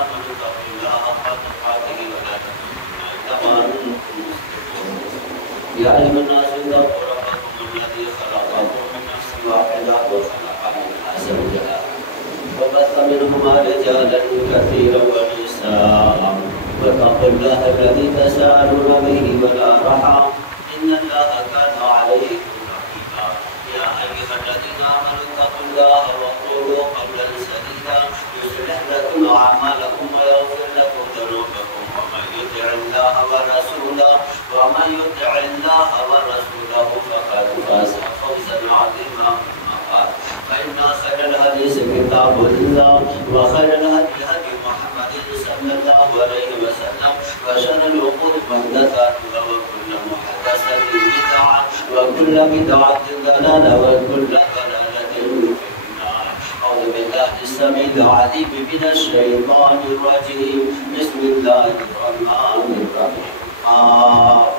آمنوا اتقوا الله حق تقاته ولا تموتن إلا وأنتم مسلمون يا أيها الناس اتقوا ربكم الذي خلقكم من نفس واحدة وخلق منها زوجها وبث منهما رجالا كثيرا ونساء واتقوا الله الذي تساءلون به والأرحام إن الله كان عليكم رقيبا يا أيها الذين آمنوا اتقوا الله وقولوا قولا سديدا يصلح لكم أعمالكم ويغفر لكم ذنوبكم ومن يطع الله ورسوله فقد فاز فوزا عظيما. فإن خير الحديث كتاب الله وخير الهدي هدي محمد صلى الله عليه وسلم وشر الأمور محدثاتها وكل محدثة بدعة وكل بدعة ضلالة وكل ضلالة في النار. أعوذ بالله السميع العليم من الشيطان الرجيم. بسم الله الرحمن الرحيم.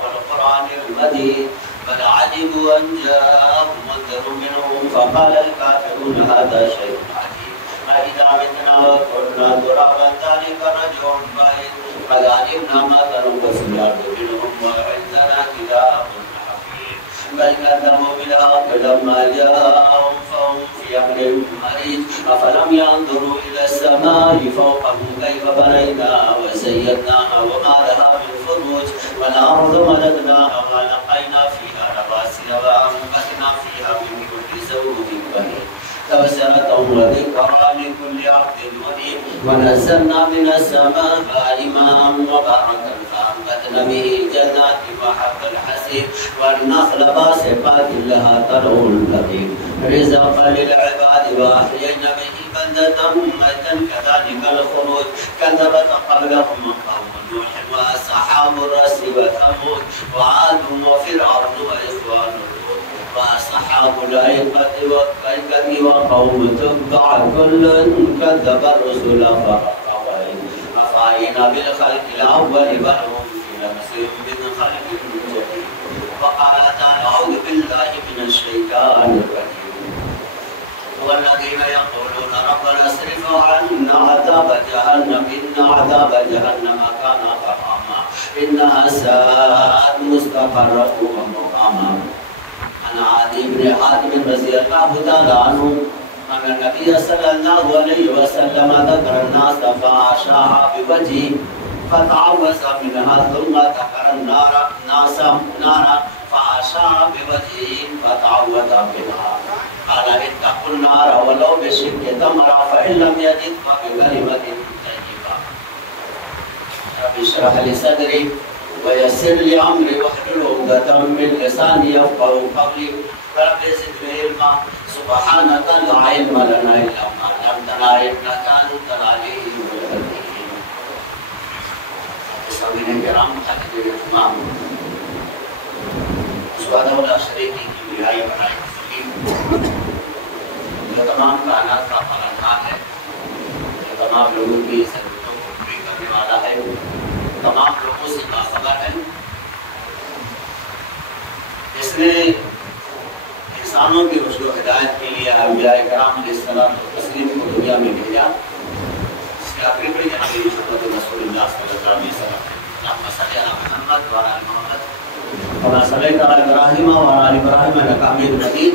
والقرآن المجيد بل عجبوا أن جاءهم منذر منهم فقال الكافرون هذا شيء عجيب أإذا متنا وكنا ترابا ذلك رجع بعيد قد علمنا ما تنقص الأرض منهم وعندنا كتاب حفيظ بل كذبوا بالحق لما جاءهم فهم في أمر مريض أفلم ينظروا إلى السماء فوقهم كيف بنيناها وزيناها وما لها من فروج والأرض مددناها وألقينا فيها رواسي وأنبتنا فيها من كل زوج بهيج تبصرة وذكرى لكل عبد منيب ونزلنا من السماء ماء مباركا فأنبتنا به جنات وحب الحسيب والنخل باسقات لها طلع نضيد رزقا للعباد وأحيينا به بلدة ميتا كذلك الخروج كذبت قبلهم قوم نوح وأصحاب الرس وثمود وعاد وفرعون وإخوان لوط وأصحاب الأيقة وقوم تبع كل كذب الرسل فأفعينا بالخلق الأول بل هم في لبس من خلق جديد. وقال تعالى أعوذ بالله من الشيطان الرجيم والذين يقولون ربنا اصرف عنا عذاب جهنم إن عذاب جهنم كان غراما إنها ساءت مستقرا ومقاما. عن عدي بن حاتم رضي الله تعالى عنه أن النبي صلى الله عليه وسلم ذكر الناس فأشاع بوجهه فتعوذ منها ثم ذكر النار فأشاع بوجهه فتعوذ منها قال اتقوا النار ولو بشق تمرة فإن لم يجد فبكلمة طيبة. رب اشرح لي صدري ويسر لي أمري واحلل عقدة من لساني يفقهوا قولي رب زدني علما سبحانك لا علم لنا إلا ما علمتنا إنك أنت العليم الحكيم. سامعین کرام حاضرین اہتمام وحدہ لا شریک کی کبریائی بڑائی جو تمام کائنات کا پالنہار ہے جو تمام لوگوں کی ضرورتوں کو پوری کرنے والا ہے تمام لوگوں سے باخبر ہے. اس نے انسانوں کی رشد و ہدایت کے لیے انبیاء کرام علیہ السلام و تسلیم کو دنیا میں بھیجا. اس کے آخری بڑی جناب محمد رسول اللہ صلی اللہ علیہ وسلم اللہم صلی علی محمد وعلی آل محمد کما صلیت علی ابراہیم وعلی آل ابراہیم انک حمید مجید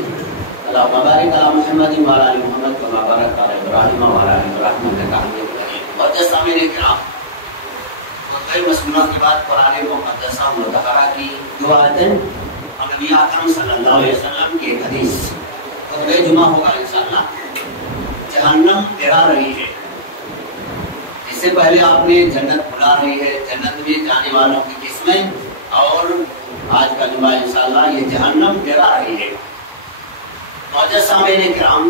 اللہم بارک علی محمد وعلی آل محمد کما بارکت علی ابراہیم وعلی آل ابراہیم انک حمید مجید. معزز سامعین کرام کئی مسئلوں کے بعد قرآن مقدسہ مطہرہ کی دو آیتیں نبی اکرم صلی اللہ علیہ وسلم کی ایک حدیث خطبہ جمعہ ہوگا انشاءاللہ. جہنم ڈرا رہی ہے. اس سے پہلے آپ نے جنت بلا رہی ہے, جنت میں جانے والوں کی قسمیں, اور آج کا جمعہ انشاءاللہ یہ جہنم ڈرا رہی ہے. معزز سامعین کرام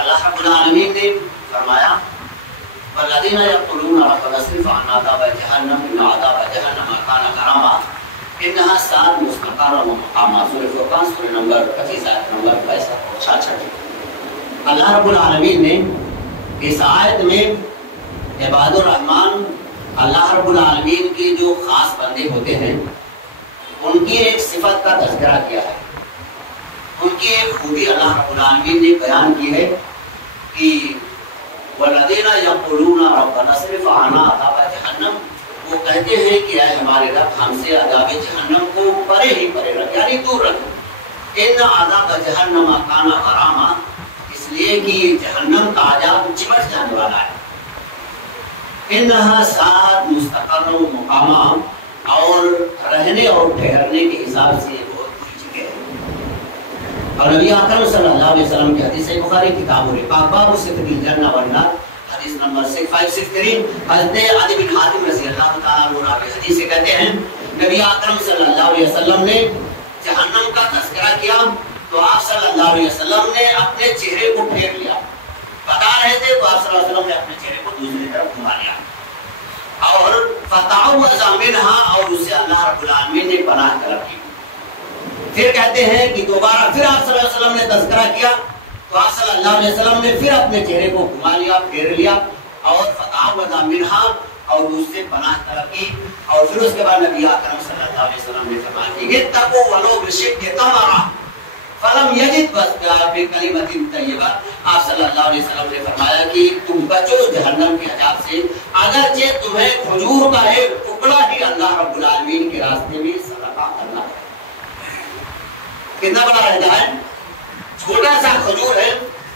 اللہ رب العالمین نے فرمایا والذین یقولون ربنا اصرف عنا عذاب جہنم ان عذاب جہنم کان غراما انہا سات مستقرا و مقاما. سورہ فرقان سورہ نمبر 25 آیت نمبر 66. اللہ رب العالمین نے اس آیت میں عباد الرحمن اللہ رب العالمین کے جو خاص بندے ہوتے ہیں ان کی ایک صفت کا تذکرہ کیا ہے. ان کی ایک خوبی اللہ رب العالمین نے بیان کی ہے کہ والذین یقولون ربنا اصرف عنا عذاب جہنم، وہ کہتے ہیں کہ اے ہمارے رب ہم سے عذاب جہنم کو پرے ہی پرے رکھ، یعنی دور رکھ۔ ان عذاب جہنم کان غراما، اس لیے کہ جہنم کا عذاب چمٹ جانے والا ہے۔ انہا ساتھ مستقر و مقامہ، اور رہنے اور ٹھہرنے کے حساب سے بہت بری جگہ ہے۔ اور نبی اکرم صلی اللہ علیہ وسلم کی حدیث بخاری کتاب الرقاق باب صفت الجنہ والنار حدیث نمبر 6563 حضرت عدی بن حاتم رضی اللہ تعالیٰ عنہ راوی حدیث سے کہتے ہیں نبی اکرم صلی اللہ علیہ وسلم نے جہنم کا تذکرہ کیا تو آپ صلی اللہ علیہ وسلم نے اپنے چہرے کو پھیر لیا، بتا رہے تھے تو آپ صلی اللہ علیہ وسلم نے اپنے چہرے کو دوسری طرف گھما لیا اور فتعوذ منہا، اور اسے اللہ رب العالمین نے پناہ طلب کی۔ پھر کہتے ہیں کہ دوبارہ پھر آپ صلی اللہ علیہ وسلم نے تذکرہ کیا تو آپ صلی اللہ علیہ وسلم نے پھر اپنے چہرے کو گھما لیا، پھیر لیا اور فتعوذ منہا، اور اس سے پناہ طلب کی۔ اور پھر اس کے بعد نبی اکرم صلی اللہ علیہ وسلم نے فرمایا کہ اتقوا ولو بشق تمرہ فلم یجد بکلمۃ طیبہ، آپ صلی اللہ علیہ وسلم نے فرمایا کہ تم بچو جہنم کے عذاب سے اگرچہ تمہیں کھجور کا ایک ٹکڑا ہی اللہ رب العالمین کے راستے میں صدقہ کرنا ہے۔ کتنا بڑا رہتا ہے، چھوٹا سا کھجور ہے،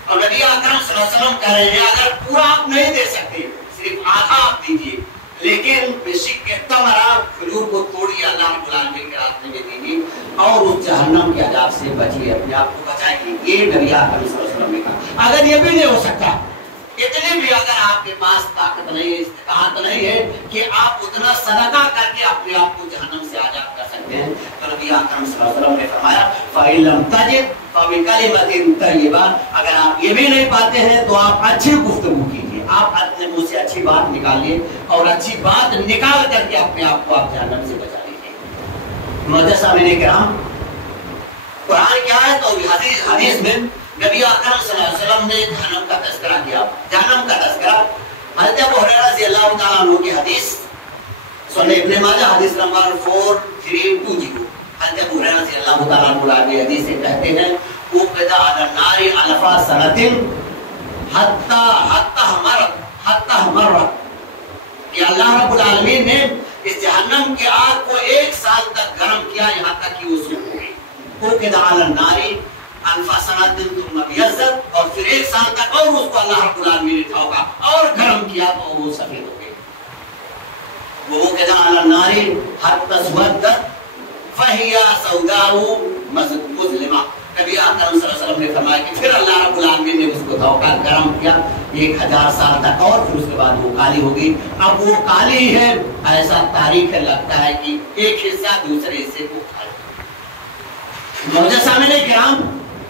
اور نبی اکرم صلی اللہ علیہ وسلم کہہ رہے ہیں اگر پورا آپ نہیں دے سکتے صرف آدھا آپ دیجیے، لیکن بشق تمرہ کھجور کو توڑیے اللہ رب العالمین کے راستے میں دیجیے اور اس جہنم کے عذاب سے بچیے، اپنے آپ کو بچائیے۔ یہ نبی اکرم صلی اللہ علیہ وسلم نے کہا۔ اگر یہ بھی نہیں ہو سکتا، اتنے بھی اگر آپ کے پاس طاقت نہیں، استطاعت نہیں ہے کہ آپ اتنا صدقہ کر کے اپنے آپ کو جہنم سے آزاد کر سکتے ہیں، تو نبی اکرم صلی اللہ علیہ وسلم نے فرمایا فَإِن لَمْ تَجِدْ فَبِكَلِمَةٍ طَيِّبَةٍ، اگر آپ یہ بھی نہیں پاتے ہیں تو آپ اچھی گفتگو کیجیے، آپ اپنے منہ سے اچھی بات نکالیے اور اچھی بات نکال کر کے اپنے آپ کو آپ جہنم سے بچا لیجیے۔ معزز سامعین کرام، قرآن کیا ہے تو حدیث میں نبی اکرم صلی اللہ علیہ وسلم نے جہنم کا تذکرہ کیا۔ جہنم کا تذکرہ حضرت ابو ہریرہ رضی اللہ تعالیٰ عنہ کی حدیث سنن ابن ماجہ حدیث نمبر 4320، حضرت ابو ہریرہ رضی اللہ تعالیٰ عنہ کی حدیث سے کہتے ہیں اوقد علی النار الف سنۃ حتی مرت، کہ اللہ رب العالمین نے اس جہنم کی آگ کو 1 سال تک گرم کیا یہاں تک کہ وہ سوکھ گئی۔ اوقد علی النار الف سنۃ ثم ابیضت، اور پھر 1 سال تک اور اس کو اللہ رب العالمین نے ٹھوکا اور گرم کیا تو وہ سفید ہو گئی۔ ووقد علی النار حتی اسودت فہی سوداء مظلمہ، نبی اکرم صلی اللہ علیہ وسلم نے فرمایا کہ پھر اللہ رب العالمین نے اس کو دھوکا گرم کیا 1000 سال تک، اور پھر اس کے بعد وہ کالی ہو گئی۔ اب وہ کالی ہے، ایسا تاریخ لگتا ہے کہ ایک حصہ دوسرے حصے کو کھا لیا۔ معزز سامعین کرام،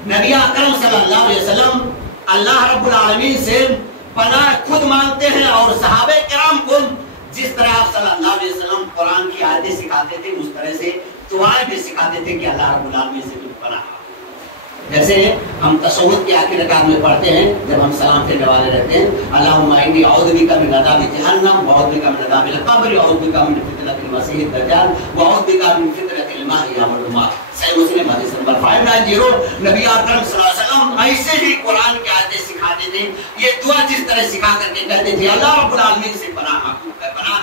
نبی اکرم صلی اللہ علیہ وسلم اللہ رب العالمین سے پناہ خود مانگتے ہیں، اور صحابہ کرام کو جس طرح آپ صلی اللہ علیہ وسلم قرآن کی آیتیں سکھاتے تھے اس طرح سے دعائیں بھی سکھاتے تھے کہ اللہ رب العالمین سے بھی پناہ۔ جیسے ہم تشہد کی آخری رکعت میں پڑھتے ہیں جب ہم سلام پھیرنے والے رہتے ہیں اللہم انی اعوذ بک من عذاب جہنم واعوذ بک من عذاب القبر واعوذ بک من فتنۃ المسیح الدجال واعوذ بک من فتنۃ المحیا والممات۔ صحیح مسلم حدیث نمبر 590۔ نبی اکرم صلی اللہ علیہ وسلم ایسے ہی قرآن کی آیتیں سکھاتے تھے، یہ دعا جس طرح سکھا کر کے کہتے تھے اللہ رب العالمین سے پناہ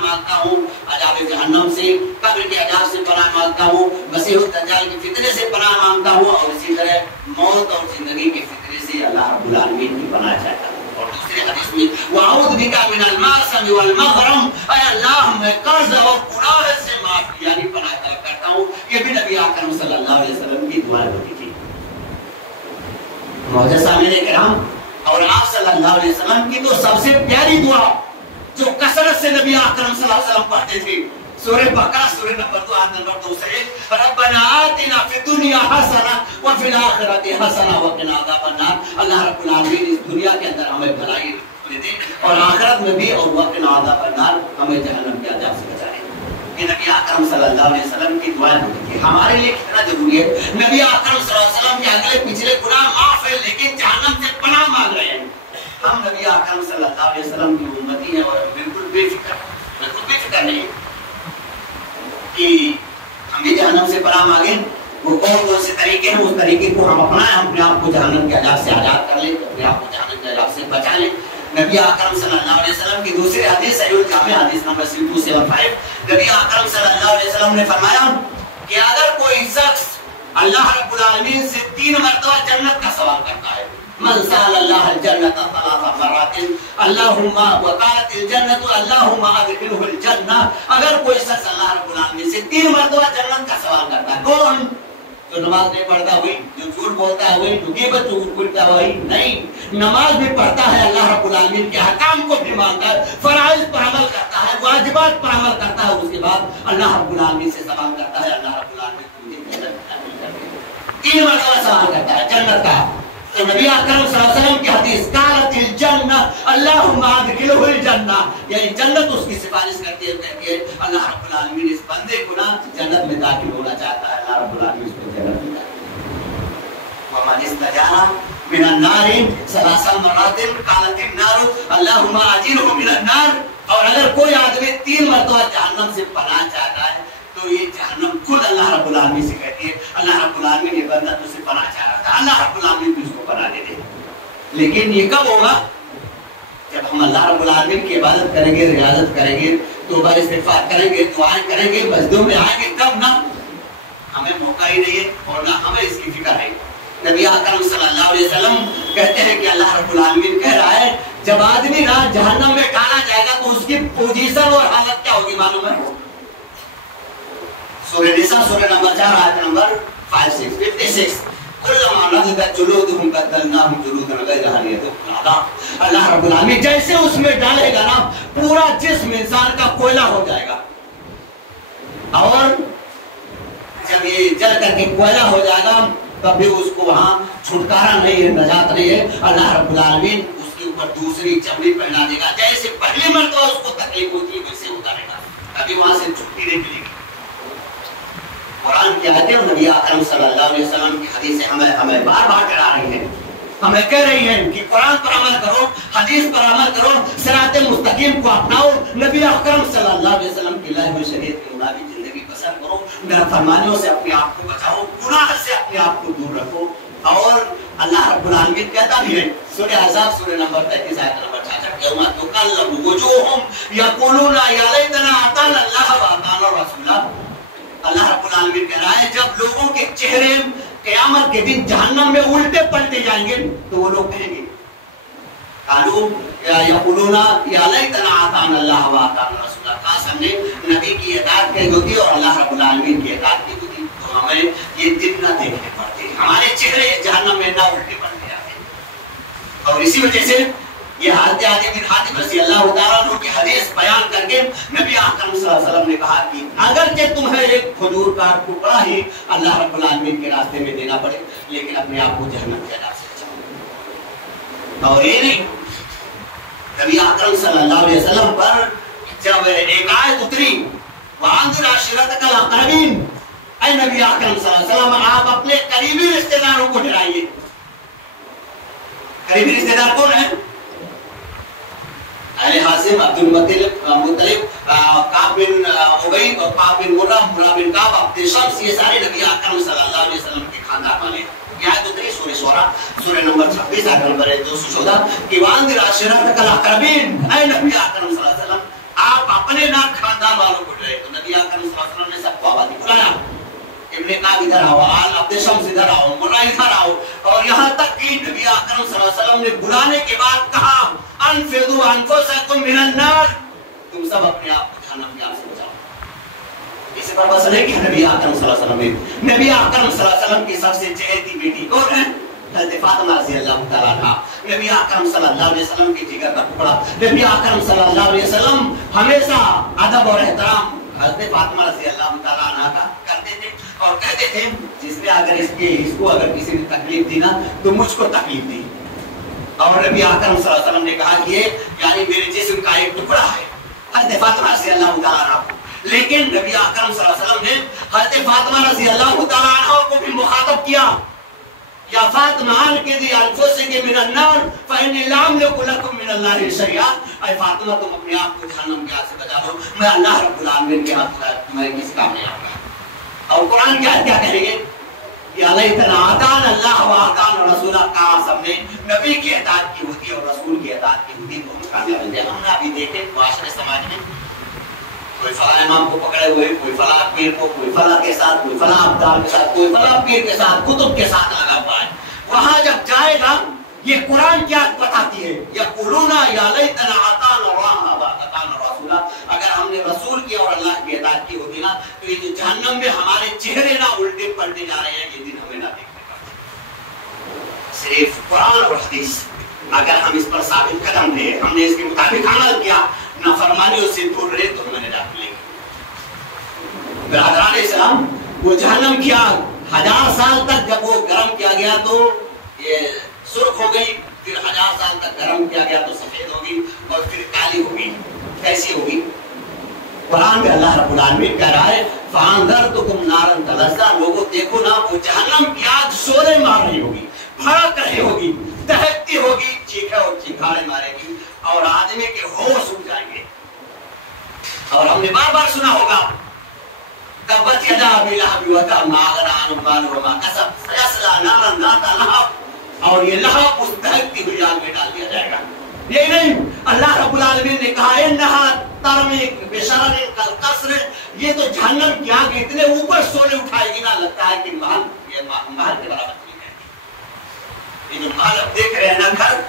مانگتا ہوں عذاب جہنم سے، قبر کے عذاب سے پناہ مانگتا ہوں، مسیح الدجال کے فتنے سے پناہ مانگتا ہوں، اور اسی طرح موت اور زندگی کے فتنے سے اللہ رب العالمین کی پناہ چاہتا ہوں۔ اور دوسری حدیث میں وَأَعُوذُ بِكَ مِنَ الْمَأْثَمِ وَالْمَغْرَمِ، اے اللہ میں قرض اور گناہ سے معافی یعنی پناہ طلب کرتا ہوں۔ یہ بھی نبی اکرم صلی اللہ علیہ وسلم کی دعائیں ہوتی تھی۔ معزز سامعین کرام، اور آپ صلی اللہ علیہ وسلم کی تو سب سے پیاری دعا جو کثرت سے نبی اکرم صلی اللہ علیہ وسلم پڑھتے تھے، سورہ بقرہ سورہ نمبر 2 آیت نمبر 2 سے ربنا آتنا فی الدنیا حسنہ وفی الآخرۃ حسنہ وقنا عذاب النار، اللہ رب العالمین اس دنیا کے اندر ہمیں بھلائی دے اور آخرت میں بھی، اور وقنا عذاب النار ہمیں جہنم کے عذاب سے بچائے۔ یہ نبی اکرم صلی اللہ علیہ وسلم کی دعائیں ہوتی تھی۔ ہمارے لیے کتنا ضروری ہے، نبی اکرم صلی اللہ علیہ وسلم کے اگلے پچھلے گناہ معاف ہے لیکن جہنم سے پناہ مانگ رہے ہیں۔ ہم نبی اکرم صلی اللہ علیہ وسلم کی امتی ہیں اور بالکل بے فکر نہیں کہ ہم بھی جہنم سے پناہ مانگیں۔ وہ کون سے طریقے ہیں، اس طریقے کو ہم اپنائیں، ہم اپنے آپ کو جہنم کے عذاب سے آزاد کر لیں، اپنے آپ کو جہنم کے عذاب سے بچا لیں۔ نبی اکرم صلی اللہ علیہ وسلم کی دوسری حدیث صحیح الجامع حدیث نمبر 275 نبی اکرم صلی اللہ علیہ وسلم نے فرمایا کہ اگر کوئی شخص اللہ رب العالمین سے 3 مرتبہ جنت کا سوال کرتا ہے من سأل اللہ الجنت 3 مرات اللہم وقالت الجنت اللہم ادخلہ الجنہ، اگر کوئی شخص اللہ رب العالمین سے 3 مرتبہ جنت کا سوال کرتا ہے، کون؟ جو نماز نہیں پڑھتا ہوئی، جو جھوٹ بولتا ہے وہی، جو غیبت کرتا ہے وہی نہیں، نماز بھی پڑھتا ہے، اللہ رب العالمین کے احکام کو بھی مانتا ہے، فرائض پر عمل کرتا ہے، واجبات پر عمل کرتا ہے، اس کے بعد اللہ رب العالمین سے سوال کرتا ہے اللہ رب العالمین مجھے جنت عطا کرے، 3 مرتبہ سوال کرتا ہے جنت کا۔ تو نبی اکرم صلی اللہ علیہ وسلم کی حدیث قالت الجنہ اللہم ادخلہ الجنہ، یعنی جنت اس کی سفارش کرتی ہے کہ اللہ رب العالمین اس بندے کو نا جنت میں داخل ہونا چاہتا ہے، اللہ رب العالمین اس کو جنت میں داخل ومن استجار من النار 3 مرات قالت النار اللہم اجرہ من النار، اور اگر کوئی آدمی 3 مرتبہ جہنم سے پناہ چاہتا ہے تو یہ جہنم خود اللہ رب العالمین سے کہتی ہے اللہ رب العالمین یہ بندہ تجھ سے پناہ چاہ رہا تھا، اللہ رب العالمین بھی اس کو پناہ دے دے۔ لیکن یہ کب ہوگا؟ جب ہم اللہ رب العالمین کی عبادت کریں گے، ریاضت کریں گے، توبہ استغفار کریں گے، دعائیں کریں گے، مسجدوں میں آئیں گے، تب نہ ہمیں موقع ہی نہیں ہے اور نہ ہمیں اس کی فکر ہے۔ نبی اکرم صلی اللہ علیہ وسلم کہتے ہیں کہ اللہ رب العالمین کہہ رہا ہے جب آدمی نا جہنم میں ڈالا جائے گا تو اس کی پوزیشن اور حالت کیا ہوگی معلوم ہے؟ سورہ نساء سورہ نمبر 4 آیت نمبر 56 کلما نضجت جلودہم بدلناہم جلودا غیرہا لیذوقوا العذاب، اللہ رب العالمین جیسے اس میں ڈالے گا نا پورا جسم انسان کا کوئلہ ہو جائے گا، اور جب یہ جل کر کے کوئلہ ہو جائے گا تب بھی اس کو وہاں چھٹکارا نہیں ہے، نجات نہیں ہے، اللہ رب العالمین اس کے اوپر دوسری چمڑی پہنا دے گا، جیسے پہلی مرتبہ اس کو تکلیف ہوتی ہے ویسے اتارے گا، ابھی وہاں سے چھٹی نہیں ملے گی۔ قرآن کی آیتیں اور نبی اکرم صلی اللہ علیہ وسلم کی حدیثیں ہمیں بار بار ڈرا رہی ہیں، ہمیں کہہ رہی ہیں کہ قرآن پر عمل کرو، حدیث پر عمل کرو، صراط مستقیم کو اپناؤ، نبی اکرم صلی اللہ علیہ وسلم کی لائے ہوئی شریعت کے مطابق زندگی بسر کرو، نافرمانیوں سے اپنے آپ کو بچاؤ، گناہ سے اپنے آپ کو دور رکھو۔ اور اللہ رب العالمین کہتا بھی ہے سورہ احزاب سورہ نمبر 33 آیت نمبر 66 یوم تقلب وجوہہم یقولون یا لیتنا اطعنا اللہ واطعنا الرسول، اللہ رب العالمین کہہ رہا ہے جب لوگوں کے چہرے قیامت کے دن جہنم میں الٹے پلٹے جائیں گے تو وہ لوگ کہیں گے قالوا یقولون یا لیتنا اطعنا اللہ واطعنا الرسول، کاش ہم نے نبی کی اطاعت کی ہوتی اور اللہ رب العالمین کی اطاعت کی ہوتی تو ہمیں یہ دن نہ دیکھنے پڑتے، ہمارے چہرے جہنم میں نہ الٹے پلٹے جاتے۔ اور اسی وجہ سے یہ حضرت عدی بن حاتم رضی اللہ تعالیٰ عنہ کی حدیث بیان کر کے نبی اکرم صلی اللہ علیہ وسلم نے کہا کہ اگرچہ تمہیں ایک کھجور کا ٹکڑا ہی اللہ رب العالمین کے راستے میں دینا پڑے لیکن اپنے آپ کو جہنم کے عذاب سے بچاؤ۔ اور یہ نہیں، نبی اکرم صلی اللہ علیہ وسلم پر جب ایک آیت اتری وَأَنذِرْ عَشِيرَتَكَ الْأَقْرَبِينَ، اے نبی اکرم صلی اللہ علیہ وسلم آپ اپنے قریبی رشتہ داروں کو ڈرائیے۔ قریبی رشتہ دار کون ہیں؟ اہل حازم، عبد المطلب، کعب بن ابی اور کعب بن مرہ، مرہ بن کعب، عبد شمس، یہ سارے نبی اکرم صلی اللہ علیہ وسلم کے خاندان والے ہیں۔ یہ آیت اتری سورہ شورى سورہ نمبر 26 آیت نمبر 214 کہ وَأَنذِرْ عَشِيرَتَكَ الْأَقْرَبِينَ، اے نبی اکرم صلی اللہ علیہ وسلم آپ اپنے نہ خاندان والوں کو ڈرائے۔ تو نبی اکرم صلی اللہ علیہ وسلم نے سب کو آبادی بلایا، ابن کعب ادھر آؤ، عبد شمس ادھر آؤ، مرہ ادھر آؤ، اور یہاں تک کہ نبی اکرم صلی اللہ علیہ وسلم نے بلانے کے بعد کہا انفضوا انفسکم من النار، تم سب اپنے آپ کو جہنم کی آگ سے بچاؤ۔ اس پر بس نہیں کہ نبی اکرم صلی اللہ علیہ وسلم نے، نبی اکرم صلی اللہ علیہ وسلم کی سب سے چہیتی بیٹی کون ہے؟ حضرت فاطمہ رضی اللہ تعالیٰ عنہ، نبی اکرم صلی اللہ علیہ وسلم کی جگر کا ٹکڑا۔ نبی اکرم صلی اللہ علیہ وسلم ہمیشہ ادب اور احترام حضرت فاطمہ رضی اللہ تعالیٰ عنہ کا کرتے تھے اور کہتے تھے جس نے اگر اس کو اگر کسی نے تکلیف دی نا تو مجھ کو تکلیف دی۔ اور نبی اکرم صلی اللہ علیہ وسلم نے کہا کہ یہ یعنی میرے جسم کا ایک ٹکڑا ہے حضرت فاطمہ رضی اللہ تعالیٰ عنہ کو، لیکن نبی اکرم صلی اللہ علیہ وسلم نے حضرت فاطمہ رضی اللہ تعالیٰ عنہ کو بھی مخاطب کیا، یا فاطمہ انقذی انفسک من النار فإنی لا أملک لکم من اللہ شیئا، اے فاطمہ تم اپنے آپ کو جہنم کی آگ سے بچا لو، میں اللہ رب العالمین کے ہاتھ تمہیں کسی کام نہیں آؤں گا۔ اور قرآن کیا کہیں گے یا لیتنا اطعنا اللہ و اطعنا الرسول، کاش ہم نے نبی کی اطاعت کی ہوتی اور رسول کی اطاعت کی ہوتی تو ہم کامیاب ہوتے۔ ہم نے ابھی دیکھے معاشرے سماج میں کوئی فلاں امام کو پکڑے ہوئے، کوئی فلاں پیر کو، کوئی فلاں کے ساتھ، کوئی فلاں ابدال کے ساتھ، کوئی فلاں پیر کے ساتھ، کتب کے ساتھ لگا ہوا ہے۔ وہاں جب جائے گا یہ قرآن کیا بتاتی ہے، یقولون یا لیتنا اطعنا اللہ و اطعنا الرسول، اگر ہم نے رسول کی اور اللہ کی اطاعت کی ہوتی نا تو یہ جو جہنم میں ہمارے چہرے نہ الٹے پلٹے جا رہے ہیں یہ دن ہمیں نہ دیکھنے کا۔ صرف قرآن اور حدیث اگر ہم اس پر ثابت قدم رہے، ہم نے اس کے مطابق عمل کیا، نافرمانیوں سے دور رہے تو ہمیں نجات ملے گی۔ برادران اسلام، وہ جہنم کی آگ 1000 سال تک جب وہ گرم کیا گیا تو یہ سرخ ہو گئی، پھر 1000 سال تک گرم کیا گیا تو سفید ہوگی اور پھر کالی ہوگی۔ کیسی ہوگی؟ قرآن میں اللہ رب العالمین کہہ رہا ہے فَأَنذَرْتُكُمْ نَارًا تَلَظَّىٰ، لوگوں دیکھو نا وہ جہنم کی آگ شعلے مار رہی ہوگی، بھڑک رہی ہوگی، دہکتی ہوگی، چیخے اور چنگھاڑے مارے گی اور آدمی کے ہوش اٹھ جائیں گے۔ اور ہم نے بار بار سنا ہوگا تبت یدا ابی لہب وتب ما اغنی عنہ مالہ وما کسب سیصلی نارا ذات لہب، اور یہ لہب اس دہکتی ہوئی آگ میں ڈال دیا جائے گا۔ یہ نہیں، اللہ رب العالمین نے کہا انہا ترمی بشرر کالقصر، یہ تو جہنم کی آگ اتنے اوپر شعلے اٹھائے گی نا لگتا ہے کہ محل کے برابر نہیں ہے۔ یہ جو محل اب دیکھ رہے ہیں نا گھر،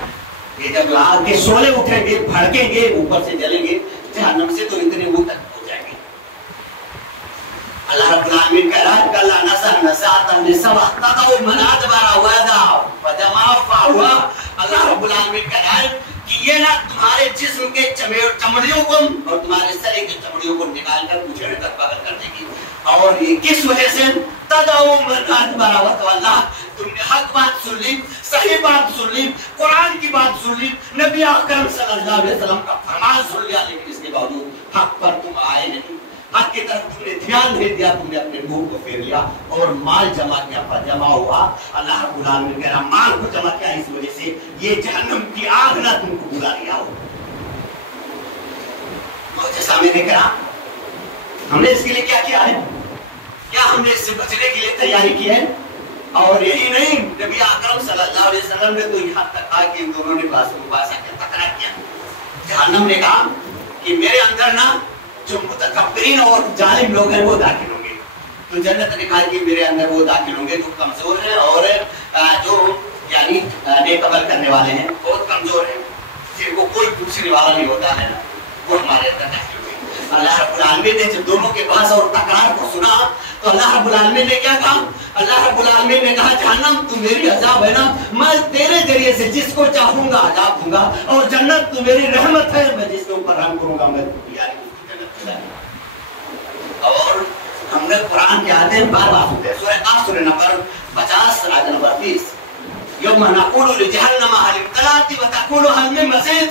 یہ جب آگ کے شعلے اٹھیں گے، بھڑکیں گے، اوپر سے جلیں گے، جہنم سے تو اتنے اوپر ہو جائیں گے۔ اللہ رب العالمین کہہ رہا ہے کلا نزع نزعۃ للسوء تدعو من ادبر وادبر فجمع فاوعى، اللہ رب العالمین کہہ رہا ہے کہ یہ نا تمہارے جسم کے چمڑیوں کو اور تمہارے سرے کے چمڑیوں کو نکال کر اجھیڑ کر پاگل کر دے گی۔ اور یہ کس وجہ سے؟ تدعو من ادبر وتولى، تم نے حق بات سن لی، صحیح بات سن لی، قرآن کی بات سن لی، نبی اکرم صلی اللہ علیہ وسلم کا فرمان سن لیا، لیکن اس کے باوجود حق پر تم آئے نہیں، حق کی طرف تم نے دھیان نہیں دیا، تم نے اپنے منہ کو پھیر لیا اور مال جمع کیا، جمع ہوا۔ اللہ رب العالمین کہہ رہا مال کو جمع کیا اس وجہ سے یہ جہنم کی آگ نہ تم کو بلا لیا ہو۔ جیسا میں نے کہا ہم نے اس کے لیے کیا کیا ہے، کیا ہم نے اس سے بچنے کے لیے تیاری کی ہے؟ اور یہی نہیں، نبی اکرم صلی اللہ علیہ وسلم نے تو یہاں تک کہا کہ ان دونوں نے باسا کیا تکرار کیا۔ جہنم نے کہا کہ میرے اندر نا جو متکبرین اور ظالم لوگ ہیں وہ داخل ہوں گے، تو جنت نے کہا کہ میرے اندر وہ داخل ہوں گے جو کمزور ہیں اور جو یعنی نیک عمل کرنے والے ہیں، بہت کمزور ہیں، جن کو کوئی پوچھنے والا نہیں ہوتا ہے، وہ ہمارے اندر داخل ہوئے۔ اللہ رب العالمین نے جب دونوں کے بحث اور تکرار کو سنا تو اللہ رب العالمین نے کیا کہا؟ اللہ رب العالمین نے کہا جہنم تو میری عذاب ہے نا، میں تیرے ذریعے سے جس کو چاہوں گا عذاب دوں گا، اور جنت تو میری رحمت ہے، میں جس کے اوپر رحم کروں گا میں یعنی اور ہم نے قرآن کی آیتیں بار بار سنتے ہیں۔ سورہ قاف سورہ نمبر 50 آیت نمبر 20 یوم نقول لجہنم هل امتلأت وتقول هل من مزید،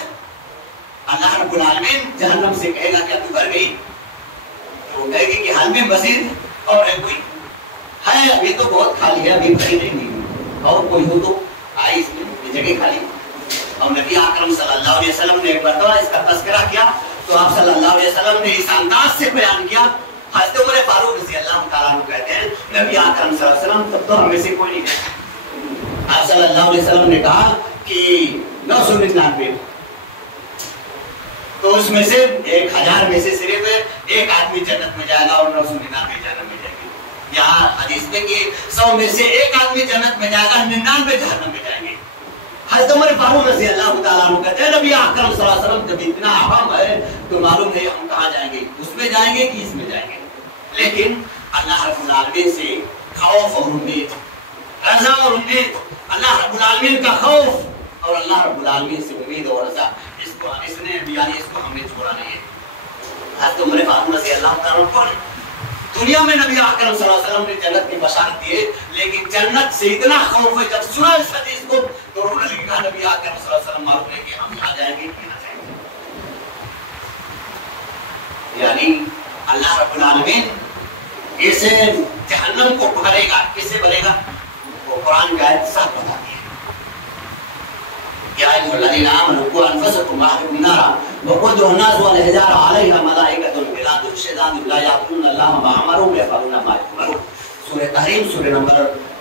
اللہ رب العالمین جہنم سے کہے گا کیا تو بھر گئی؟ تو وہ کہے گی کہ حل میں مزید اور ہے کوئی ہے، ابھی تو بہت خالی ہے، ابھی بھری نہیں ہوئی، اور کوئی ہو تو آئی اس میں جگہ خالی۔ اور نبی اکرم صلی اللہ علیہ وسلم نے ایک مرتبہ اس کا تذکرہ کیا تو آپ صلی اللہ علیہ وسلم نے اس انداز سے بیان کیا، حضرت عمر فاروق رضی اللہ تعالیٰ عنہ کہتے ہیں نبی اکرم صلی اللہ علیہ وسلم تب تو ہمیں سے کوئی نہیں کہتا، آپ صلی اللہ علیہ وسلم نے کہا کہ 999 تو اس میں سے 1000 میں سے صرف ایک آدمی جنت میں جائے گا اور 999 جہنم میں جائیں گے۔ یہاں حدیث میں کہ 100 میں سے ایک آدمی جنت میں جائے گا، 99 جہنم میں جائیں گے۔ حضرت عمر فاروق رضی اللہ تعالیٰ عنہ کہتے ہیں نبی اکرم صلی اللہ علیہ وسلم جب اتنا اہم ہے تو معلوم ہے ہم کہاں جائیں گے، اس میں جائیں گے کہ اس میں جائیں گے، لیکن اللہ رب العالمین سے خوف اور امید، رضا اور امید، اللہ رب العالمین کا خوف اور اللہ رب العالمین سے امید اور رضا، اس نے یعنی اس کو ہم نے چھوڑا نہیں ہے۔ حضرت عمر فاروق رضی اللہ تعالیٰ عنہ دنیا میں نبی اکرم صلی اللہ علیہ وسلم نے جنت کی بشارت دی ہے، لیکن جنت سے اتنا خوف ہے، جب سنا اس حدیث کو تو انہوں نے کہا نبی اکرم صلی اللہ علیہ وسلم معلوم ہے کہ ہم یہاں جائیں گے کہ نہ جائیں گے۔ یعنی اللہ رب العالمین اس جہنم کو بھرے گا، کس سے بھرے گا؟ وہ قرآن کی آیت صاف بتاتی ہے، یا ایھا الذین آمنوا قوا انفسکم واہلکم نارا وقودها الناس والحجارة علیہا ملائکۃ غلاظ شداد لا یعصون اللہ ما امرهم ویفعلون ما یؤمرون۔ سورہ تحریم سورہ نمبر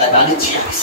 45 46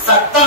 70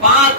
5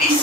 30,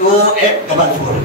2844,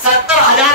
70,000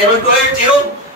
780,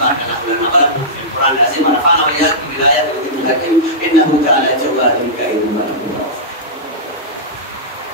بارك الله لنا ولكم في القرآن